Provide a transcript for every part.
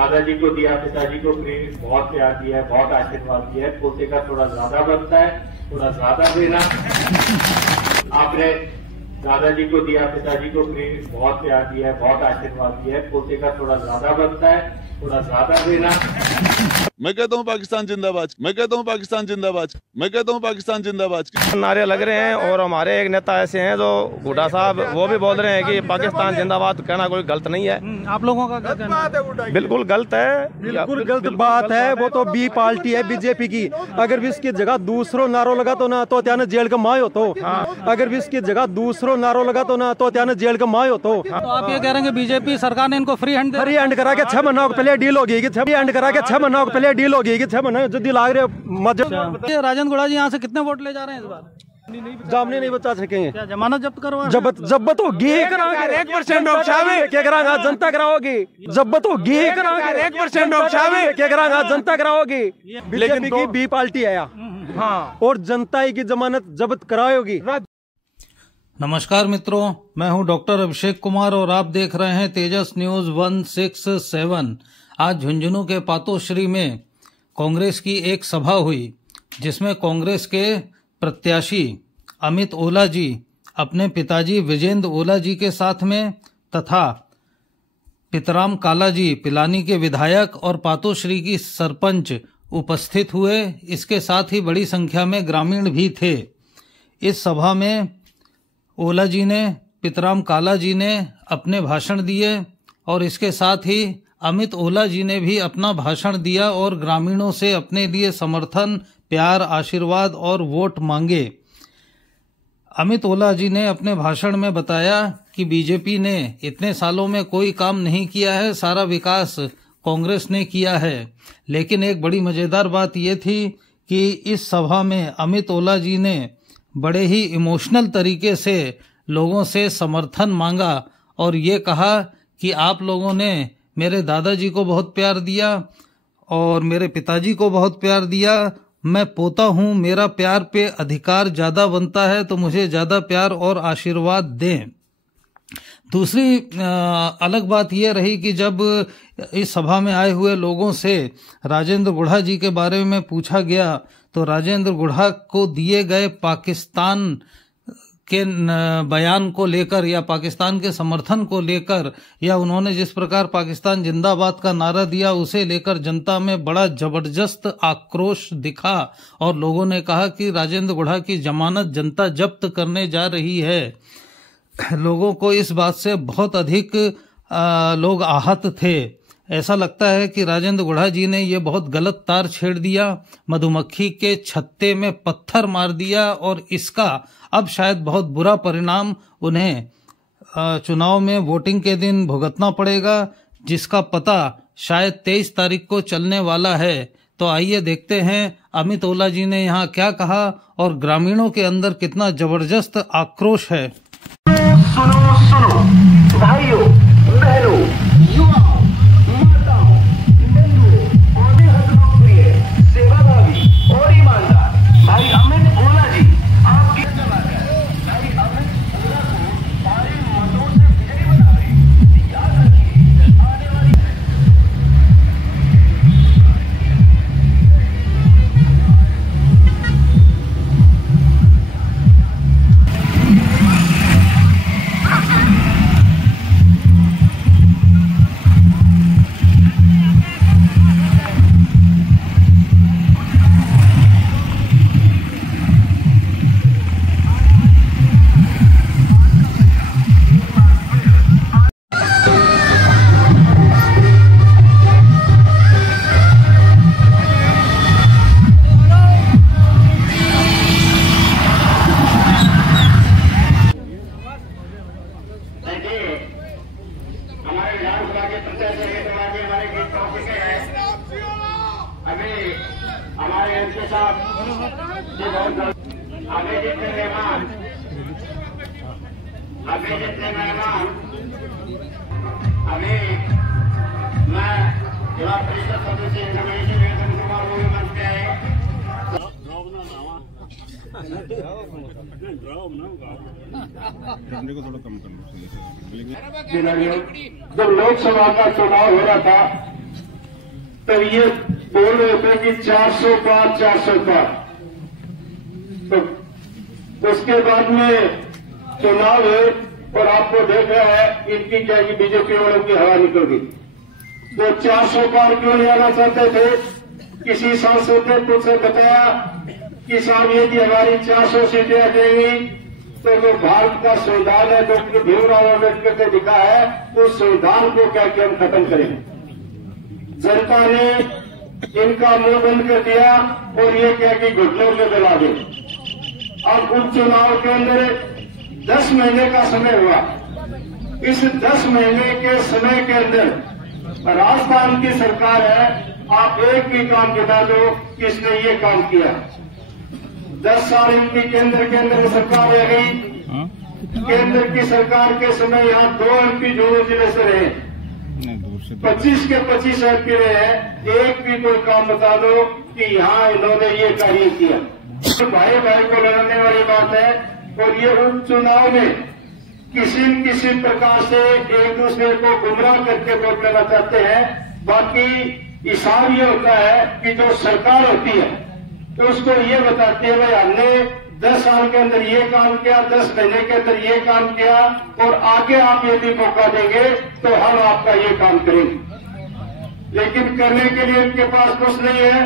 दादाजी को दिया, पिताजी को बहुत प्यार दिया है, बहुत आशीर्वाद दिया है। पोते का थोड़ा ज्यादा बनता है, थोड़ा ज्यादा देना। आपने दादाजी को दिया, पिताजी को बहुत प्यार दिया है, बहुत आशीर्वाद दिया है। पोते का थोड़ा ज्यादा बनता है, थोड़ा ज्यादा देना। मैं कहता हूँ पाकिस्तान जिंदाबाद, मैं कहता हूँ पाकिस्तान जिंदाबाद, मैं कहता हूँ पाकिस्तान जिंदाबाद। नारे लग रहे हैं और हमारे एक नेता ऐसे हैं जो हुड्डा साहब, वो भी बोल रहे हैं कि पाकिस्तान जिंदाबाद कहना कोई गलत नहीं है। आप लोगों का क्या कहना है? बिल्कुल गलत है, बिल्कुल गलत बात है। वो तो बी पार्टी है बीजेपी की। अगर भी इसकी जगह दूसरों नारों लगा तो ना तो त्यान जेल का माय हो तो। अगर भी इसकी जगह दूसरों नारों लगा तो ना तो त्यान जेल का माय हो तो। आप ये कह रहे हैं कि बीजेपी सरकार ने इनको फ्री हैंड करा के 6 महीनों पहले डील होगी कि 6 महीनों पहले डील होगी कि 6 महीने जो लाग रहे राजेंद्र गुढ़ा जी यहाँ से कितने वोट ले जा रहे हैं इस बार? जामने नहीं बचा सकेंगे। क्या जमानत जब्त करवा? जब्त होगी 1% क्या करांगा जनता कराओगी। जब्त होगी 1% क्या करांगा जनता कराओगी। बीजेपी की बी पार्टी है हाँ, और जनता की जमानत जब्त कराओगी। नमस्कार मित्रों, मैं हूं डॉक्टर अभिषेक कुमार और आप देख रहे हैं तेजस न्यूज 167। आज झुंझुनू के पातोश्री में कांग्रेस की एक सभा हुई जिसमें कांग्रेस के प्रत्याशी अमित ओला जी अपने पिताजी विजेंद्र ओला जी के साथ में तथा पितराम काला जी पिलानी के विधायक और पातोश्री की सरपंच उपस्थित हुए। इसके साथ ही बड़ी संख्या में ग्रामीण भी थे। इस सभा में ओला जी ने, पितराम काला जी ने अपने भाषण दिए और इसके साथ ही अमित ओला जी ने भी अपना भाषण दिया और ग्रामीणों से अपने लिए समर्थन, प्यार, आशीर्वाद और वोट मांगे। अमित ओला जी ने अपने भाषण में बताया कि बीजेपी ने इतने सालों में कोई काम नहीं किया है, सारा विकास कांग्रेस ने किया है। लेकिन एक बड़ी मजेदार बात यह थी कि इस सभा में अमित ओला जी ने बड़े ही इमोशनल तरीके से लोगों से समर्थन मांगा और ये कहा कि आप लोगों ने मेरे दादाजी को बहुत प्यार दिया और मेरे पिताजी को बहुत प्यार दिया। मैं पोता हूँ, मेरा प्यार पे अधिकार ज़्यादा बनता है, तो मुझे ज़्यादा प्यार और आशीर्वाद दें। दूसरी अलग बात यह रही कि जब इस सभा में आए हुए लोगों से राजेंद्र गुढ़ा जी के बारे में पूछा गया तो राजेंद्र गुढ़ा को दिए गए पाकिस्तान के बयान को लेकर या पाकिस्तान के समर्थन को लेकर या उन्होंने जिस प्रकार पाकिस्तान जिंदाबाद का नारा दिया उसे लेकर जनता में बड़ा जबरदस्त आक्रोश दिखा और लोगों ने कहा कि राजेंद्र गुढ़ा की जमानत जनता जब्त करने जा रही है। लोगों को इस बात से बहुत अधिक लोग आहत थे। ऐसा लगता है कि राजेंद्र गुढ़ा जी ने ये बहुत गलत तार छेड़ दिया, मधुमक्खी के छत्ते में पत्थर मार दिया और इसका अब शायद बहुत बुरा परिणाम उन्हें चुनाव में वोटिंग के दिन भुगतना पड़ेगा, जिसका पता शायद 23 तारीख को चलने वाला है। तो आइए देखते हैं अमित ओला जी ने यहाँ क्या कहा और ग्रामीणों के अंदर कितना जबरदस्त आक्रोश है। सुनो सुनो भाइयों, बहनों, युवाओं, माताओं, बंधुओं और बेहद लोकप्रिय, सेवाभावी और ईमानदार भाई अमित ओला जी आपके भाई अमित ओला को सारे मतों से विजयी बना रहे। याद रखिए आने वाली जब लोकसभा का चुनाव हो रहा था तो ये बोल रहे थे कि 400 पार 400 पार। तो उसके बाद में चुनाव है और आपको देख रहा है इनकी क्या बीजेपी वालों की हवा निकल गई। वो 400 पार क्यों नहीं आना चाहते थे? किसी सांसद ने मुझसे बताया कि साहब ये कि हमारी 400 सीटें आ जाएंगी तो जो भारत का संविधान है डॉक्टर भीमराव अम्बेडकर ने लिखा है उस संविधान को क्या कि हम खत्म करेंगे। जनता ने इनका मुंह बंद कर दिया और ये क्या कि घुटनों में मिला दे। अब उन चुनाव के अंदर 10 महीने का समय हुआ। इस 10 महीने के समय के अंदर राजस्थान की सरकार है, आप एक भी काम बता दो किसने ये काम किया। 10 साल इनकी केंद्र के अंदर सरकार रह गई। केंद्र की सरकार के समय यहाँ 2 MP जोड़ों जिले से रहे, 25 के 25 MP रहे हैं। एक भी कोई काम बता दो कि यहाँ इन्होंने ये कार्य किया। तो भाई भाई को लड़ने वाली बात है। और ये उपचुनाव में किसी न किसी प्रकार से एक दूसरे को गुमराह करके वोट लेना चाहते हैं। बाकी हिसाब ये होता है कि जो सरकार होती है तो उसको ये बताते हैं भाई हमने 10 साल के अंदर ये काम किया, 10 महीने के अंदर ये काम किया और आगे आप यदि मौका देंगे तो हम आपका ये काम करेंगे। लेकिन करने के लिए इनके पास कुछ नहीं है।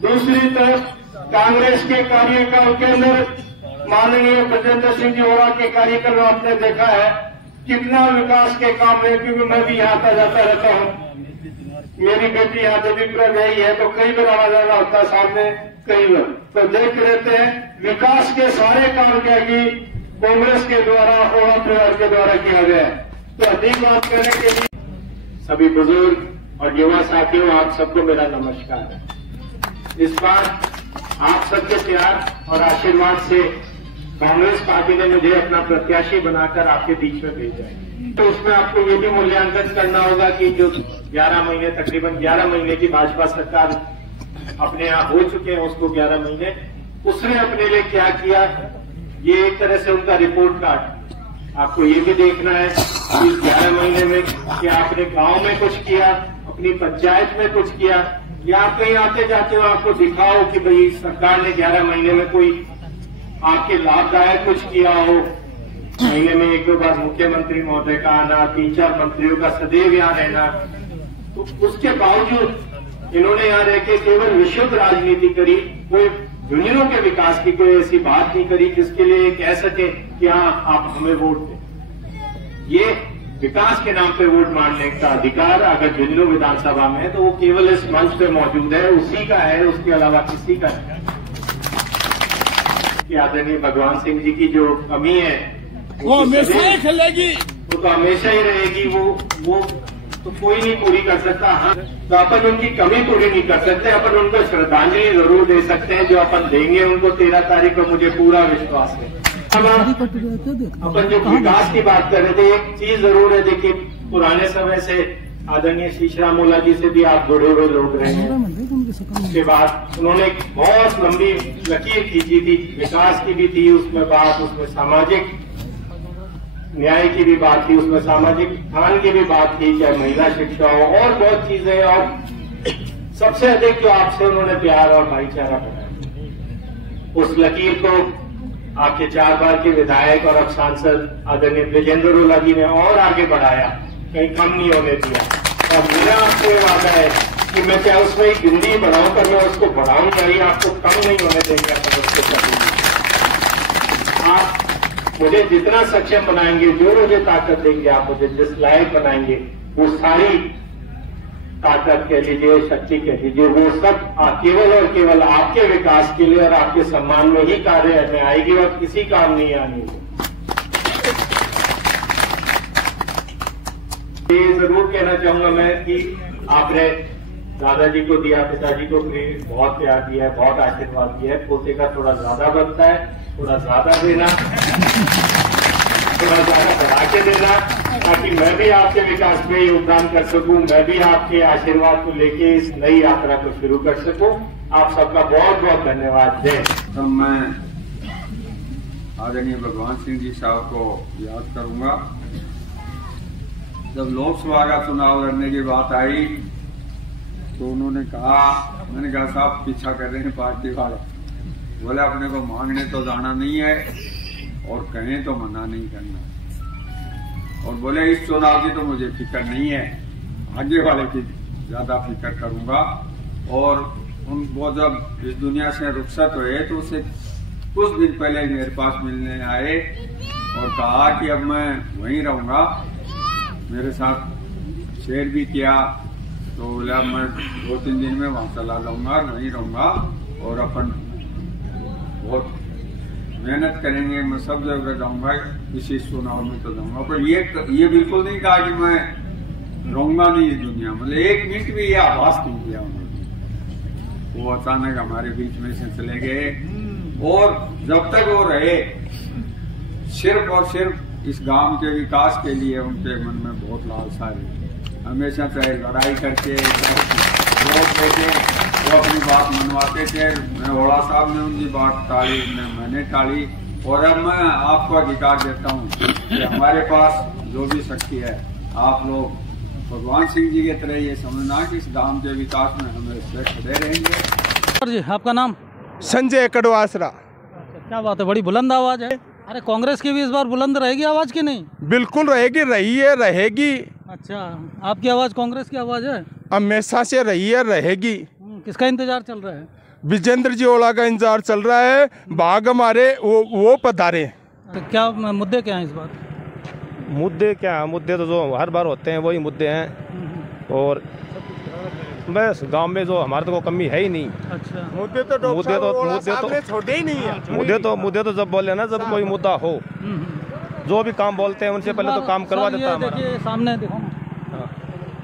दूसरी तरफ कांग्रेस के कार्यकाल के अंदर माननीय ब्रजेंद्र सिंह जी होरा के कार्यकाल आपने देखा है कितना विकास के काम है। क्योंकि मैं भी यहाँ आता जाता रहता हूँ, मेरी बेटी यहाँ देवीपुरा गई है तो कई बार आना जाना होता है सामने, कई बार तो देख रहते हैं विकास के सारे काम क्या कि कांग्रेस के द्वारा होरा परिवार के द्वारा किया गया है। तो अधिक बात करने के लिए सभी बुजुर्ग और युवा साथियों आप सबको मेरा नमस्कार है। इस बार आप सबके प्यार और आशीर्वाद से कांग्रेस पार्टी ने मुझे अपना प्रत्याशी बनाकर आपके बीच में भेजा है। तो उसमें आपको ये भी मूल्यांकन करना होगा कि जो 11 महीने तकरीबन 11 महीने की भाजपा सरकार अपने यहाँ हो चुके हैं उसको 11 महीने उसने अपने लिए क्या किया, ये एक तरह से उनका रिपोर्ट कार्ड। आपको ये भी देखना है कि 11 महीने में कि आपने गांव में कुछ किया, अपनी पंचायत में कुछ किया, या आप कहीं आते जाते हो आपको दिखाओ कि भाई सरकार ने 11 महीने में कोई आपके लाभदायक कुछ किया हो। महीने में 1-2 बार मुख्यमंत्री महोदय का आना, 3-4 मंत्रियों का सदैव यहाँ रहना, तो उसके बावजूद इन्होंने यहाँ रह के केवल विशुद्ध राजनीति करी। कोई झुंझुनू के विकास की कोई ऐसी बात नहीं करी जिसके लिए कह सके कि हाँ आप हमें वोट दें। ये विकास के नाम पे वोट मांगने का अधिकार अगर झुंझुनू विधानसभा में है तो वो केवल इस मंच पे मौजूद है, उसी का है, उसके अलावा किसी का नहीं। आदरणीय भगवान सिंह जी की जो कमी है वो हमेशा ही खेलेगी, वो तो हमेशा ही रहेगी। वो तो कोई नहीं पूरी कर सकता। हाँ, तो अपन उनकी कमी पूरी नहीं कर सकते, अपन उनको श्रद्धांजलि जरूर दे सकते हैं जो अपन देंगे उनको 13 तारीख को, मुझे पूरा विश्वास है। अपन जो विकास की बात कर रहे थे, एक चीज जरूर है, देखिए पुराने समय से आदरणीय शीशराम मोला जी से भी आप जुड़े हुए लोग रहे हैं। उसके बाद उन्होंने एक बहुत लंबी लकीर खींची थी, विकास की भी थी उसमें बात, उसमें सामाजिक न्याय की भी बात थी, उसमें सामाजिक उत्थान की भी बात थी, चाहे महिला शिक्षा हो और बहुत चीजें। और सबसे अधिक जो आपसे उन्होंने प्यार और भाईचारा बनाया, उस लकीर को आपके 4 बार के विधायक और अब सांसद आदरणीय ब्रजेंद्र रोला जी ने और आगे बढ़ाया, कहीं कम नहीं होने दिया। और मेरा आपसे वादा है कि मैं चाहे उसमें एक गिनती बढ़ाऊं पर मैं उसको बढ़ाऊंगा ही, आपको कम नहीं होने देंगे। आप मुझे जितना सक्षम बनाएंगे, जो मुझे ताकत देंगे, आप मुझे जिस लायक बनाएंगे, वो सारी ताकत कह लीजिए, शक्ति कह लीजिए, वो सब केवल और केवल आपके विकास के लिए और आपके सम्मान में ही कार्य में आएगी और किसी काम नहीं आनी। ये जरूर कहना चाहूंगा मैं कि आपने दादाजी को दिया, पिताजी को बहुत प्यार दिया है, बहुत आशीर्वाद दिया है। पोते का थोड़ा ज्यादा बनता है, थोड़ा ज्यादा देना, थोड़ा ज्यादा बढ़ा के देना, ताकि मैं भी आपके विकास में योगदान कर सकूं, मैं भी आपके आशीर्वाद को लेके इस नई यात्रा को शुरू कर सकूं। आप सबका बहुत बहुत धन्यवाद। जय। तो मैं आदरणीय भगवान सिंह जी साहब को याद करूंगा। जब लोकसभा का चुनाव लड़ने की बात आई तो उन्होंने कहा, मैंने कहा साहब पीछा कर रहे हैं पार्टी वाले। बोले अपने को मांगने तो जाना नहीं है और कहें तो मना नहीं करना। और बोले इस चुनाव की तो मुझे फिक्र नहीं है, आगे वाले की ज्यादा फिक्र करूंगा। और उनको जब इस दुनिया से रुखसत हुए तो उससे कुछ दिन पहले मेरे पास मिलने आए और कहा कि अब मैं वहीं रहूंगा। मेरे साथ शेयर भी किया, तो बोला मैं 2-3 दिन में वहां चला जाऊंगा, वहीं रहूंगा और अपन बहुत मेहनत करेंगे। मैं सब जगह जाऊंगा, किसी चुनाव में तो जाऊंगा। पर ये बिल्कुल नहीं कहा कि मैं रहूंगा नहीं इस दुनिया, मतलब 1 मिनट भी ये आभास नहीं किया उन्होंने। वो अचानक हमारे बीच में से चले गए और जब तक वो रहे सिर्फ और सिर्फ इस गांव के विकास के लिए उनके मन में बहुत लालसा रही। हमेशा चाहे लड़ाई करके वोट देते, वो अपनी बात मनवाते थे। मैं ओड़ा साहब ने उनकी बात टाली, मैंने टाली। और अब मैं आपको अधिकार देता हूँ कि हमारे पास जो भी शक्ति है, आप लोग भगवान सिंह जी की तरह ये समझना कि इस गांव के विकास में हमें खड़े रहेंगे। जी आपका नाम? संजय कड़वासरा। क्या बात है, बड़ी बुलंद आवाज है। अरे कांग्रेस की भी इस बार बुलंद रहेगी आवाज की नहीं? बिल्कुल रहेगी, रही है, रहेगी। अच्छा, आपकी आवाज कांग्रेस की आवाज है? हमेशा से रही है, रहेगी। किसका इंतजार चल रहा है? विजेंद्र जी ओला का इंतजार चल रहा है। भाग हमारे वो पधारे। तो क्या मुद्दे क्या हैं इस बार? मुद्दे क्या, मुद्दे तो जो हर बार होते हैं वही मुद्दे हैं। और बस गांव में जो हमारे तो कमी है ही नहीं। अच्छा, मुद्दे तो छोड़े ही नहीं है। मुद्दे तो जब बोले ना, जब कोई मुद्दा हो, जो भी काम बोलते हैं उनसे पहले तो काम करवा देता है। देखिए सामने देखो ना,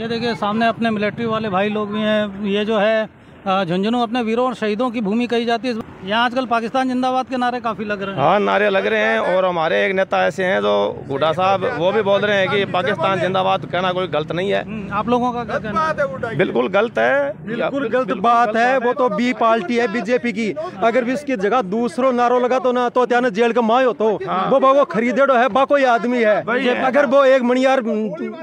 ये देखिए सामने अपने मिलिट्री वाले भाई लोग भी हैं। ये जो है झुंझुनू अपने वीरों और शहीदों की भूमि कही जाती है। यहाँ आजकल पाकिस्तान जिंदाबाद के नारे काफी लग रहे हैं। हाँ, नारे लग रहे हैं। और हमारे एक नेता ऐसे हैं जो गुड्डा साहब, वो भी बोल रहे हैं कि पाकिस्तान जिंदाबाद कहना कोई गलत नहीं है। आप लोगों का क्या कहना है? बिल्कुल गलत है, बिल्कुल गलत बात है। वो तो बी पार्टी है बीजेपी की। अगर भी इसकी जगह दूसरों नारो लगा तो ना तो त्याने जेल का मायो तो वो खरीदेड़ो है, बा कोई आदमी है। अगर वो एक मणियार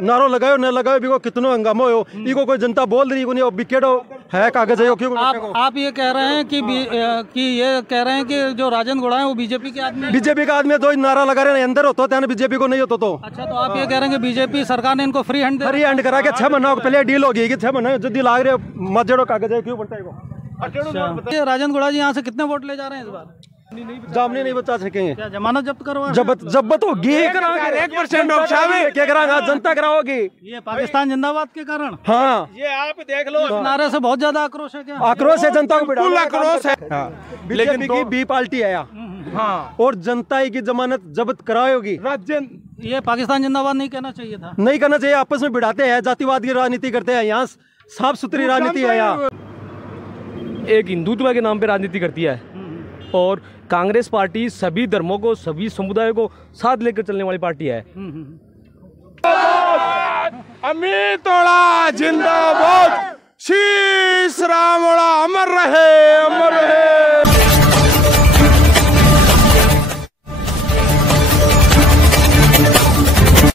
नारो लगायो न लगायो भी कितनो हंगामा हो, इको कोई जनता बोल रही को बिकेड़ो है कागज है। आप ये कह रहे हैं कि ये कह रहे हैं कि जो राजन गोड़ा है वो बीजेपी के आदमी? बीजेपी का आदमी तो नारा लगा रहे हैं, अंदर होता है बीजेपी को नहीं होता तो। अच्छा, तो आप ये कह रहे हैं कि बीजेपी सरकार ने इनको फ्री हैंड करा के 6 महीना पहले डील हो गई कि 6 महीने जल्दी लाग रहे मत जड़ो कागज है क्यों बनता है। अच्छा, राजन गोड़ा जी यहाँ से कितने वोट ले जा रहे हैं इस बार? जामने नहीं बचा सकेंगे। क्या जमानत जब्त करवा? जब्त होगी 1% क्या कराएंगे, जनता कराओगी। ये पाकिस्तान जिंदाबाद के कारण? हाँ, ये आप देख लो, इस नारे से बहुत ज्यादा आक्रोश है। क्या आक्रोश है? जनता को आक्रोश है। बीजेपी की बी पार्टी है हाँ, और जनता की जमानत जब्त कराओगी। ये पाकिस्तान जिंदाबाद नहीं कहना चाहिए था? नहीं करना चाहिए। आपस में भिड़ाते हैं, जातिवाद की राजनीति करते हैं। यहाँ साफ सुथरी राजनीति है। यहाँ एक हिंदुत्व के नाम पे राजनीति करती है और कांग्रेस पार्टी सभी धर्मों को, सभी समुदायों को साथ लेकर चलने वाली पार्टी है। अमितोड़ा जिंदाबाद, शीश रामोड़ा अमर रहे, अमर रहे।